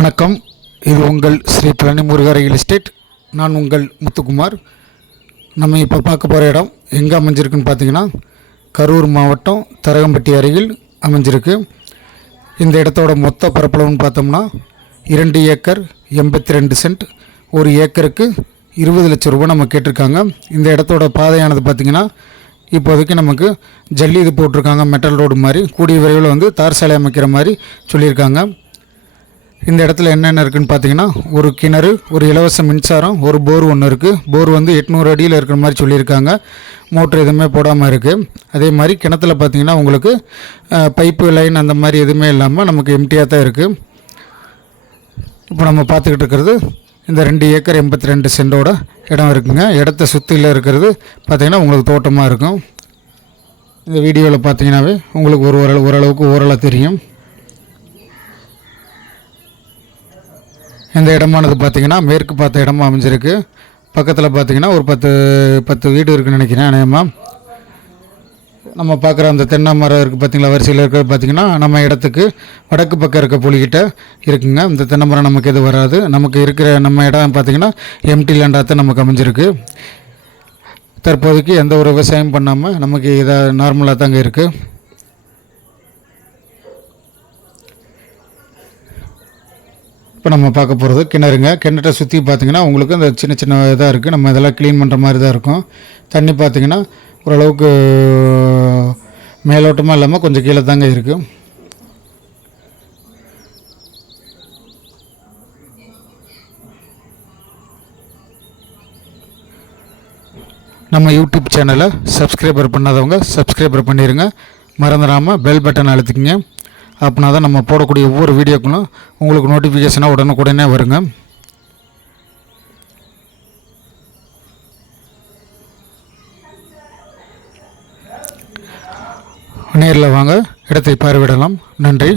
வணக்கம். இது உங்கள் ஸ்ரீ பழனி முருகா ரியல் எஸ்டேட். நான் உங்கள் முத்துக்குமார். நம்ம இப்போ பார்க்க போகிற இடம் எங்கே அமைஞ்சிருக்குன்னு பார்த்தீங்கன்னா, கரூர் மாவட்டம் தரகம்பட்டி அருகில் அமைஞ்சிருக்கு. இந்த இடத்தோட மொத்த பரப்பளவுன்னு பார்த்தோம்னா 2 ஏக்கர் 82 சென்ட். ஒரு ஏக்கருக்கு 20 லட்சம் ரூபா நம்ம கேட்டிருக்காங்க. இந்த இடத்தோட பாதையானது பார்த்திங்கன்னா இப்போதைக்கு நமக்கு ஜல்லி இது போட்டிருக்காங்க, மெட்டல் ரோடு மாதிரி. கூடிய விரைவில் தார் சாலை அமைக்கிற மாதிரி சொல்லியிருக்காங்க. இந்த இடத்துல என்னென்ன இருக்குதுன்னு பார்த்தீங்கன்னா, ஒரு கிணறு, ஒரு இலவச மின்சாரம், ஒரு போர் ஒன்று இருக்குது. போர் 800 அடியில் இருக்கிற மாதிரி சொல்லியிருக்காங்க. மோட்ரு எதுவுமே போடாமல் இருக்குது. அதே மாதிரி கிணத்துல பார்த்திங்கன்னா உங்களுக்கு பைப்பு லைன் அந்த மாதிரி எதுவுமே இல்லாமல் நமக்கு எம்டியாக தான் இருக்குது. இப்போ நம்ம பார்த்துக்கிட்டு இருக்கிறது இந்த 2 ஏக்கர் 82 சென்டோட இடம் இருக்குங்க. இடத்த சுற்றியில் இருக்கிறது பார்த்திங்கன்னா உங்களுக்கு தோட்டமாக இருக்கும். இந்த வீடியோவில் பார்த்தீங்கன்னாவே உங்களுக்கு ஓரளவுக்கு ஓரளவு தெரியும். இந்த இடமானது பார்த்திங்கன்னா மேற்கு பார்த்த இடமா அமைஞ்சிருக்கு. பக்கத்தில் பார்த்திங்கன்னா ஒரு 10 வீடு இருக்குதுன்னு நினைக்கிறேன். அநேகமாக நம்ம பார்க்குற அந்த தென்னை மரம் இருக்குது பார்த்திங்களா, வரிசையில் இருக்கிறது பார்த்திங்கன்னா நம்ம இடத்துக்கு வடக்கு பக்கம் இருக்க புலிகிட்ட இருக்குங்க. இந்த தென்னை மரம் நமக்கு எது வராது. நமக்கு இருக்கிற நம்ம இடம் பார்த்திங்கன்னா எம்டி லேண்டாக தான் நமக்கு அமைஞ்சிருக்கு. தற்போதைக்கு எந்த ஒரு விவசாயம் பண்ணாமல் நமக்கு இதாக நார்மலாக தாங்க இருக்குது. இப்போ நம்ம பார்க்க போகிறது கிணறுங்க. கிணற்றை சுற்றி பார்த்திங்கன்னா உங்களுக்கு அந்த சின்ன சின்ன இதாக இருக்குது. நம்ம இதெல்லாம் க்ளீன் பண்ணுற மாதிரி தான் இருக்கும். தண்ணி பார்த்திங்கன்னா ஓரளவுக்கு மேலோட்டமாக இல்லாமல் கொஞ்சம் கீழே தாங்க இருக்குது. நம்ம யூடியூப் சேனலை சப்ஸ்கிரைபர் பண்ணாதவங்க சப்ஸ்கிரைபர் பண்ணிடுங்க. மறந்துடாமல் பெல் பட்டன் அழுத்திக்கிங்க. அப்படின்னா தான் நம்ம போடக்கூடிய ஒவ்வொரு வீடியோக்களும் உங்களுக்கு நோட்டிஃபிகேஷனாக உடனுக்குடனே வருங்க. நேரில் வாங்க, இடத்தை பார்வையிடலாம். நன்றி.